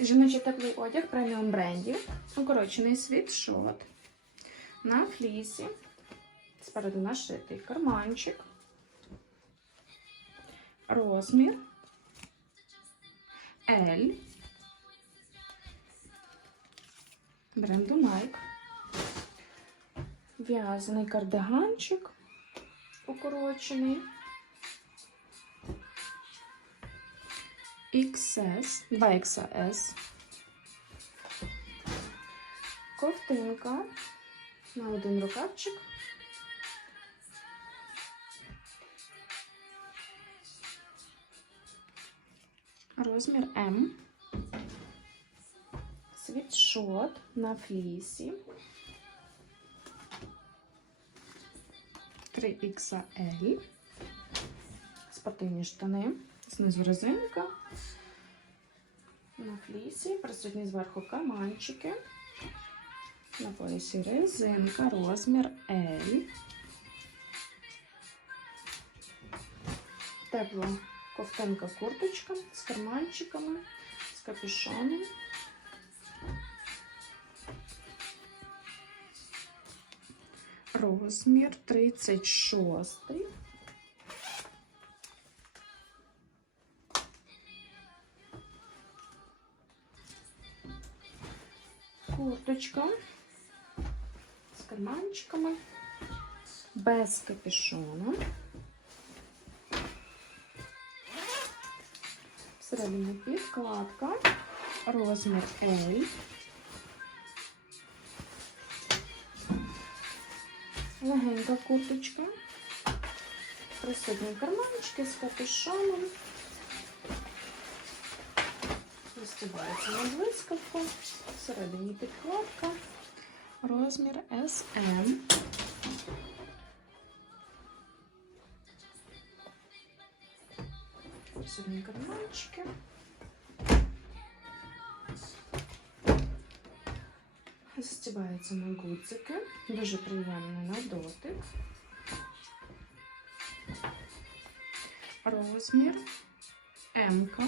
Жіночий теплий одяг преміум брендів. Укорочений світшот на флісі. Спереду нашитий карманчик. Розмір L. Бренду Nike. В'язаний кардиганчик укорочений. XS, 2XS. Ковтинка на один рукавчик. Розмір М. Світшот на флісі. 3XL. Спортивні штани. Знизу резинка. На флісі. Присутні зверху карманчики. На поясі резинка. Розмір L. Тепла ковтинка курточка з карманчиками, з капюшоном. Розмір 36. Курточка з карманчиками, без капюшона. Всередині підкладка, розмір L. Легенька курточка. Присутні карманчики з капюшоном. Вистібається на блискавку. Всередині підкладка. Розмір SM. Присутні карманчики. Застібаються на гудзики. Дуже приємний на дотик. Розмір М. -ка.